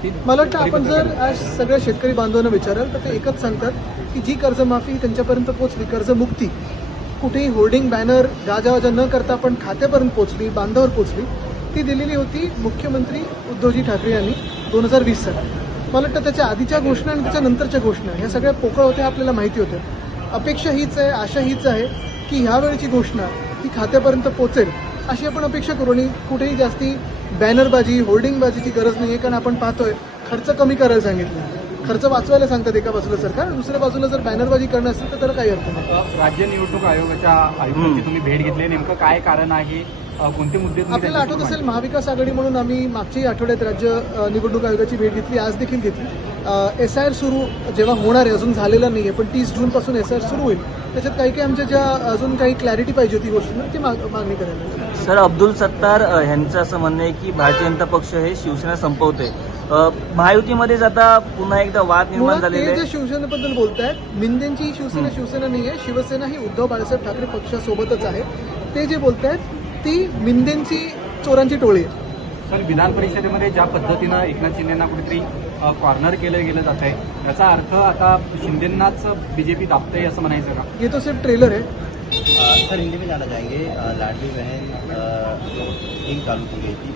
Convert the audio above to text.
मला वाटतं आपण जर आज सगळ्या शेतकरी बांधवांना विचाराल तर ते एकच सांगतात की जी कर्जमाफी त्यांच्यापर्यंत पोहोचली, कर्जमुक्ती कुठेही होर्डिंग बॅनर गाजावाजा न करता आपण खात्यापर्यंत पोहोचली, बांधावर पोहोचली, ती दिलेली होती मुख्यमंत्री उद्धवजी ठाकरे यांनी 2020 साली. मला वाटतं त्याच्या आधीच्या घोषणा आणि त्याच्या नंतरच्या घोषणा ह्या सगळ्या पोकळ होत्या, आपल्याला माहिती होत्या. अपेक्षा हीच आहे, आशा हीच आहे की ह्यावेळची घोषणा ही खात्यापर्यंत पोहोचेल अशी आपण अपेक्षा करू. आणि कुठेही जास्ती बॅनरबाजी होर्डिंगबाजीची गरज नाही आहे, कारण आपण पाहतोय खर्च कमी करायला सांगितलं, खर्च वाचवायला सांगतात एका बाजूला सरकार, दुसऱ्या बाजूला जर बॅनरबाजी करणं असेल तर त्याला काही अर्थ नाही. राज्य निवडणूक आयोगाच्या आयुक्तांची तुम्ही भेट घेतली, नेमकं काय कारण आहे, कोणते मुद्दे आपल्याला आठवत असेल महाविकास आघाडी म्हणून आम्ही मागच्याही आठवड्यात राज्य निवडणूक आयोगाची भेट घेतली, आज देखील घेतली. SIR सुरू जेव्हा होणार आहे, अजून झालेलं नाही आहे, पण 30 जूनपासून SIR सुरू होईल. त्याच्यात काही आमच्या ज्या अजून काही क्लॅरिटी पाहिजे होती गोष्टींना ती मागणी करायला. सर, अब्दुल सत्तार यांचं असं म्हणणं आहे की भारतीय जनता पक्ष हे शिवसेना संपवते. महायुतीमध्येच आता पुन्हा एकदा वाद निर्माण झालेले ते आहे. जे शिवसेनेबद्दल बोलतायत, मिंदेंची शिवसेना नाही आहे, शिवसेना ही उद्धव बाळासाहेब ठाकरे पक्षासोबतच आहे. ते जे बोलतायत ती मिंदेंची चोरांची टोळी आहे. पण विधान परिषदेमध्ये ज्या पद्धतीनं एकनाथ शिंदेना कुठेतरी कॉर्नर केलं गेलं जात आहे, याचा अर्थ आता शिंदेनाच बीजेपी दाबते असं म्हणायचं का? ये तो सिर्फ ट्रेलर है. सर हिंदी में जाना चाहेंगे, लाडली बहन स्कीम चालू की गई थी